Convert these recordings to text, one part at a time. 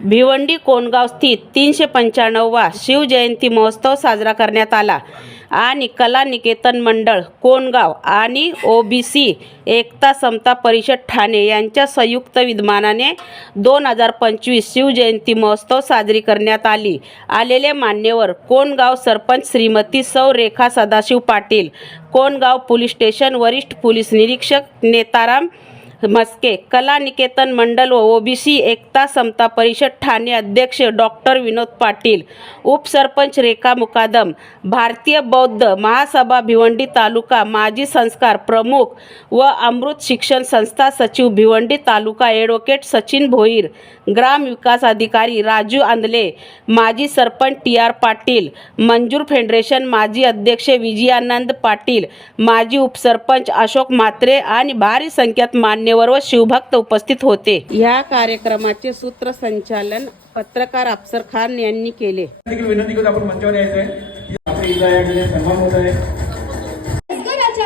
भिवंडी कोणगाव स्थित तीनशे पंच्याण्णववा शिवजयंती महोत्सव साजरा करण्यात आला. आणि कला निकेतन मंडळ कोणगाव आणि ओ बी सी एकता समता परिषद ठाणे यांच्या संयुक्त विद्यमानाने दोन हजार पंचवीस शिवजयंती महोत्सव साजरी करण्यात आली. आलेले मान्यवर कोणगाव सरपंच श्रीमती सौ रेखा सदाशिव पाटील कोणगाव पोलीस स्टेशन वरिष्ठ पोलीस निरीक्षक नेताराम मस्के कला निकेतन मंडल व ओबीसी एकता समता परिषद ठाणे अध्यक्ष डॉक्टर विनोद पाटील उपसरपंच रेखा मुकादम भारतीय बौद्ध महासभा भिवंडी तालुका माजी संस्कार प्रमुख व अमृत शिक्षण संस्था सचिव भिवंडी तालुका ॲडव्होकेट सचिन भोईर ग्राम विकास अधिकारी राजू आंदले माजी सरपंच टी आर पाटील मंजूर फेडरेशन माजी अध्यक्ष विजयानंद पाटील माजी उपसरपंच अशोक म्हात्रे आणि भारी संख्येत मान्यवर व शिवभक्त उपस्थित होते. या कार्यक्रमाचे सूत्रसंचालन पत्रकार अफसर खान यांनी केले. विनंती करून आपण मंचावर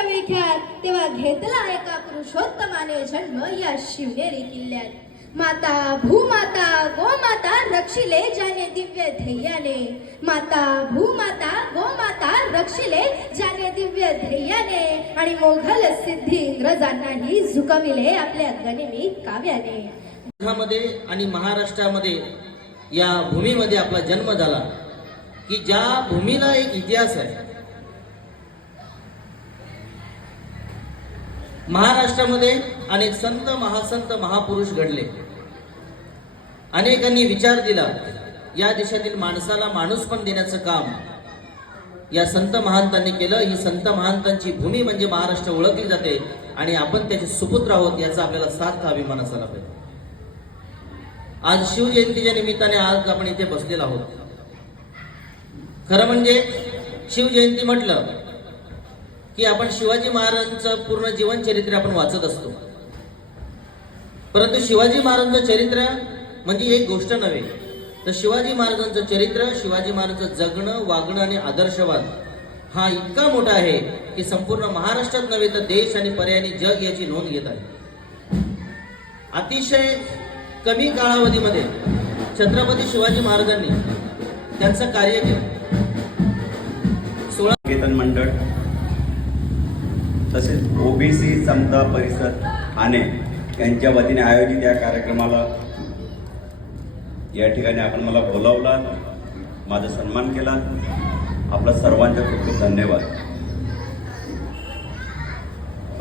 विख्यात तेव्हा घेतला एका पुरुषोत्तमाने जन्म या शिवनेरी किल्ल्यात. माता भूमाता गोमाता रक्षिले जाने दिव्य ध्येयाने. माता भूमाता गोमाता रक्षिले जाने दिव्य ध्येयाने. आणि मोघल सिद्धी इंग्रजांनाही झुकविले आपल्या गणिमी काव्याने. मध्ये आणि महाराष्ट्रामध्ये या भूमीमध्ये आपला जन्म झाला. की ज्या भूमीला एक इतिहास आहे महाराष्ट्रामध्ये अनेक संत महासंत महापुरुष घडले. अनेकांनी विचार दिला या देशातील माणसाला माणूस पण देण्याचं काम. या संत महांतांनी केलं. ही संत महांतांची भूमी म्हणजे महाराष्ट्र ओळखली जाते आणि आपण त्याचे सुपुत्र आहोत याचा आपल्याला सार्थ अभिमान असायला पाहिजे. आज शिवजयंतीच्या निमित्ताने आज आपण इथे बसलेलो आहोत. खरं म्हणजे शिवजयंती म्हटलं की आपण शिवाजी महाराजांचं पूर्ण जीवन चरित्र आपण वाचत असतो. परंतु शिवाजी महाराजांचं चरित्र म्हणजे एक गोष्ट नव्हे. तर शिवाजी महाराजांचं चरित्र शिवाजी महाराजांचं जगणं वागणं आणि आदर्शवाद हा इतका मोठा आहे की संपूर्ण महाराष्ट्रात नव्हे तर देश आणि पर्यायी जग याची नोंद घेत आहे. अतिशय कमी कालावधीमध्ये छत्रपती शिवाजी महाराजांनी त्यांचं कार्य केलं. सोळा निकेतन मंडळ तसेच ओबीसी समता परिषद ठाणे यांच्या वतीने आयोजित या कार्यक्रमाला या ठिकाणी आपण मला बोलावला माझा सन्मान केला आपला सर्वांचा खूप खूप धन्यवाद.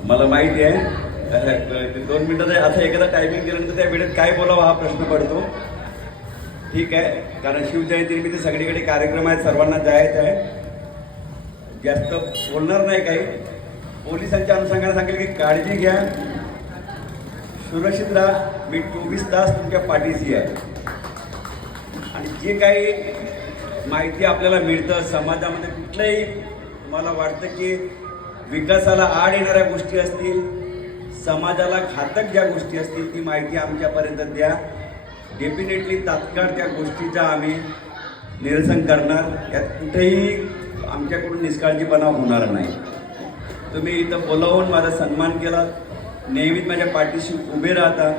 मला माहिती आहे ते दोन मिनिटात आता एखादा टायमिंग केल्यानंतर त्या वेळेत काय बोलावं हा प्रश्न पडतो. ठीक आहे कारण शिवजयंतीनिमित्त सगळीकडे कार्यक्रम आहेत सर्वांना जायचं आहे. जास्त बोलणार नाही काही. पोलिसांच्या अनुषंगाने सांगेल की काळजी घ्या. सुरक्षित राहा मी चोवीस तास तुमच्या पाठीशी आहे. आणि जे काही माहिती आपल्याला मिळतं समाजामध्ये कुठलंही मला वाटतं की विकासाला आड येणाऱ्या गोष्टी असतील समाजाला घातक ज्या गोष्टी असतील ती माहिती आमच्यापर्यंत द्या. डेफिनेटली तात्काळ त्या गोष्टीचा आम्ही निरसन करणार. यात कुठेही आमच्याकडून निष्काळजीपणा होणार नाही. तुम्ही इथं बोलावून माझा सन्मान केला. नेहमीच माझ्या पाठीशी उभे राहता.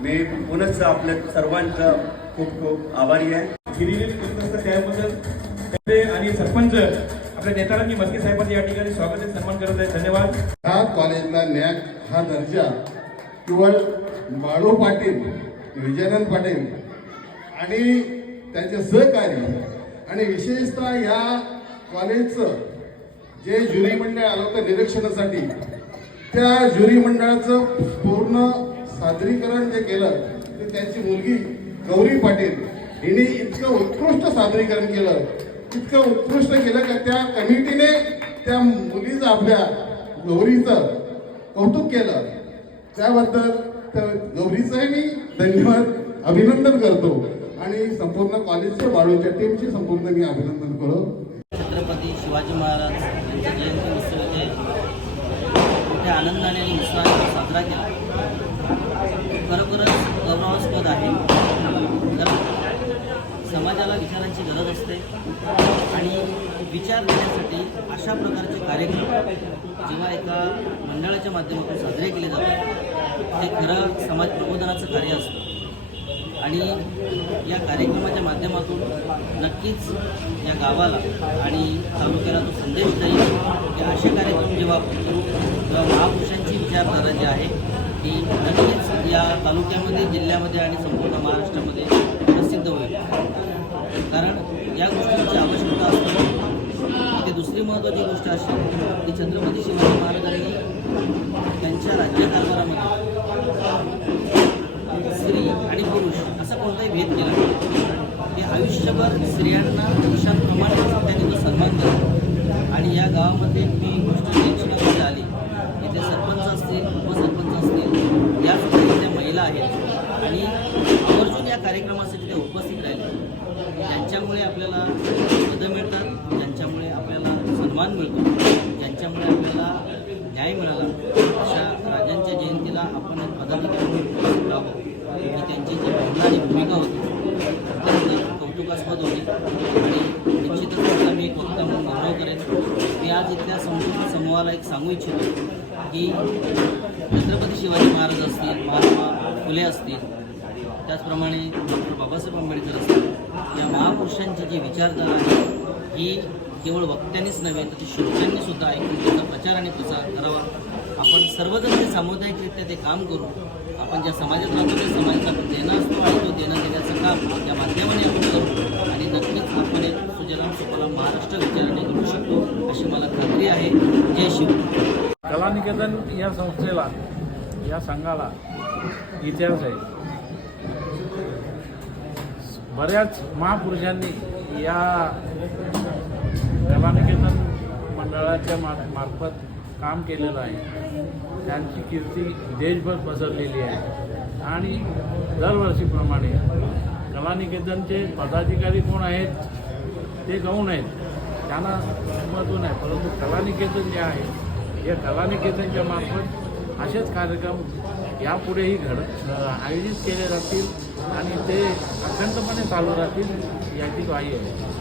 मी पुनश्च आपल्या सर्वांचा खूप खूप आभारी आहे. असतात त्याबद्दल आणि सरपंच आपल्या नेतारांनी मस्के साहेबांचं या ठिकाणी स्वागत आहे सन्मान करत आहे. धन्यवाद. ह्या कॉलेजला नॅक हा दर्जा केवळ बाळू पाटील विजयानंद पाटील आणि त्यांचे सहकारी आणि विशेषतः या कॉलेजचं जे ज्युरी मंडळ आलं होतं निरीक्षणासाठी त्या ज्युरी मंडळाचं पूर्ण सादरीकरण जे केलं ते त्यांची मुलगी गौरी पाटील हिने इतकं उत्कृष्ट सादरीकरण केलं इतकं उत्कृष्ट केलं का त्या कमिटीने त्या मुलीचं आपल्या गौरीचं कौतुक केलं. त्याबद्दल त्या गौरीचंही मी धन्यवाद अभिनंदन करतो. आणि संपूर्ण कॉलेजचे बाळूच्या टीमचे संपूर्ण मी अभिनंदन करतो. छत्रपती शिवाजी महाराज यांचा जयंती उत्सव जे मोठ्या आनंदाने आणि उत्साहाने साजरा केला. खरोखरच गौरवास्पद आहे. कारण समाजाला विचारांची गरज असते आणि विचार देण्यासाठी अशा प्रकारचे कार्यक्रम जेव्हा एका मंडळाच्या माध्यमातून साजरे केले जातात ते खरं समाज प्रबोधनाचं कार्य असतं. आणि या कार्यक्रमाच्या माध्यमातून नक्कीच या गावाला आणि तालुक्याला तो संदेश जाईल की असे कार्यक्रम जेव्हा आपण करू तेव्हा महापुरुषांची विचारधारा जी आहे ती नक्कीच या तालुक्यामध्ये जिल्ह्यामध्ये आणि संपूर्ण महाराष्ट्रामध्ये प्रसिद्ध होईल. कारण या गोष्टींची आवश्यकता असते. इथे दुसरी महत्त्वाची गोष्ट अशी की छत्रपती शिवाजी महाराजांनी त्यांच्या राज्यकारभारामध्ये स्त्री आणि पुरुष असा कोणताही भेद केला नाही. ते आयुष्यभर स्त्रियांना पुरुषांप्रमाणे त्यांनी तो सन्मान केला आणि या गावामध्ये ती गोष्ट निरीक्षणामध्ये आली. इथे सरपंच असतील उपसरपंच असतील या सुद्धा इथे महिला आहेत. आणि आवर्जून या कार्यक्रमासाठी ते उपस्थित राहिले. त्यांच्यामुळे आपल्याला पदं मिळतात त्यांच्यामुळे आपल्याला सन्मान मिळतो ज्यांच्यामुळे आपल्याला न्याय मिळाला अशा राजांच्या जयंतीला आपण एक पदाधिकारी म्हणून उपस्थित राहावं ही त्यांची जी भावना आणि भूमिका होती अत्यंत कौतुकास्पद होती आणि निश्चितच त्याचा मी एक वक्ता म्हणून गौरव करेन मी आज इथल्या संपूर्ण समूहाला एक सांगू इच्छितो की छत्रपती शिवाजी महाराज असतील महात्मा फुले असतील त्याचप्रमाणे डॉक्टर बाबासाहेब आंबेडकर असतील या महापुरुषांची जी विचारधारा आहे ही केवळ वक्त्यांनीच नव्हे तर ते श्रोत्यांनी सुद्धा ऐकून त्याचा प्रचार आणि प्रसार करावा. आपण सर्वजण ते सामुदायिकरित्या ते काम करू आपण ज्या समाजात राहतो त्या समाजाचा देणं असतो आणि तो देणं देण्याचं काम या माध्यमाने आपण करू. आणि नक्कीच आपण एक सुजलाम सुफलाम महाराष्ट्र विचाराने करू शकतो अशी मला खात्री आहे. जय शिव. कलानिकेतन या संस्थेला या संघाला इतिहास आहे. बऱ्याच महापुरुषांनी या कलानिकेतन मंडळाच्या मा मार्फत काम केलेलं आहे. त्यांची कीर्ती देशभर पसरलेली आहे. आणि दरवर्षीप्रमाणे कलानिकेतनचे पदाधिकारी कोण आहेत? ते गौण आहेत. त्यांना महत्त्व नाही परंतु कलानिकेतन जे आहे या कलानिकेतनच्या मार्फत असेच कार्यक्रम यापुढेही घड आयोजित केले जातील आणि ते अखंडपणे चालू राहतील याची ग्वाही आहे.